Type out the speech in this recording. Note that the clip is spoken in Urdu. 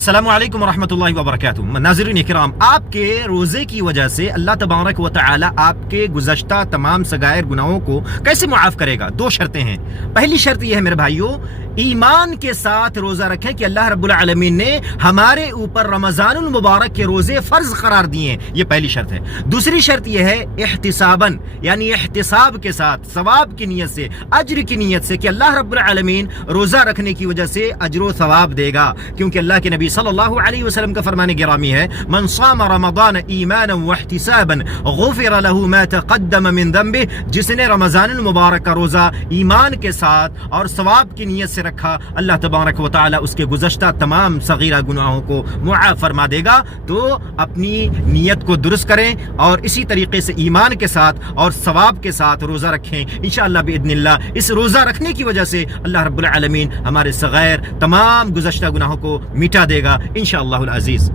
السلام علیکم ورحمۃ اللہ وبرکاتہ. ناظرین اکرام، آپ کے روزے کی وجہ سے اللہ تبارک و تعالی آپ کے گزشتہ تمام صغائر گناہوں کو کیسے معاف کرے گا؟ دو شرطیں ہیں. پہلی شرط یہ ہے میرے بھائیوں، ایمان کے ساتھ روزہ رکھیں کہ اللہ رب العالمین نے ہمارے اوپر رمضان المبارک کے روزے فرض قرار دیے ہیں. یہ پہلی شرط ہے. دوسری شرط یہ ہے احتساباً، یعنی احتساب کے ساتھ، ثواب کی نیت سے، اجر کی نیت سے، کہ اللہ رب العالمین روزہ رکھنے کی وجہ سے اجر و ثواب دے گا. کیونکہ اللہ کے نبی صلی اللہ علیہ وسلم کا فرمان گرامی ہے، من صام رمضان ایمانا واحتسابا غفر له ما تقدم من ذنبه. جس نے رمضان المبارک کا روزہ ایمان کے ساتھ اور ثواب کی نیت سے رکھا، اللہ تبارک و تعالی اس کے گزشتہ تمام صغیرہ گناہوں کو معاف فرما دے گا. تو اپنی نیت کو درست کریں اور اسی طریقے سے ایمان کے ساتھ اور ثواب کے ساتھ روزہ رکھیں. انشاءاللہ باذن اللہ اس روزہ رکھنے کی وجہ سے اللہ رب العالمین ہمارے صغائر تمام گزشتہ گناہوں کو مٹا دے گا انشاءاللہ العزیز.